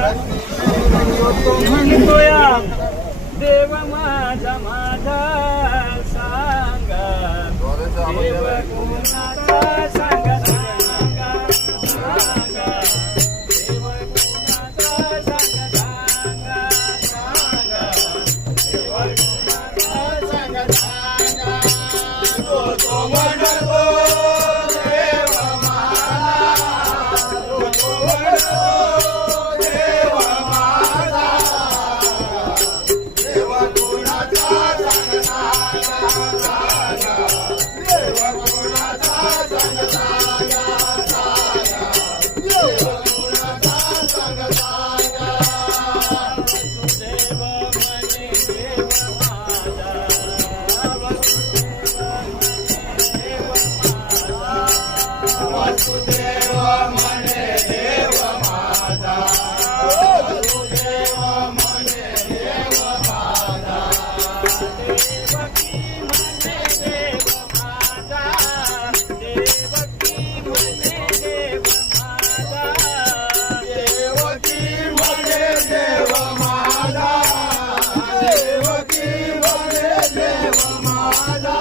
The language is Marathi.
तो म्हणतोया देव माझा माझा सांगा देव कुणाचा सांगा सांगा सांगा देव कुणाचा सांगा सांगा सांगा देव कुणाचा सांगा सांगा तो म्हणतो देव माझा तो म्हणतो देव माझा देव कुणाचा सांगा सांगा देव कुणाचा सांगा सांगा देव कुणाचा सांगा सांगा देव म्हणे देव माझा वसुदेव म्हणे देव माझा वसुदेव म्हणे देव माझा देवकी म्हणे देव माझा देवकी म्हणे देव माझा देवकी म्हणे देव माझा देवकी म्हणे देव माझा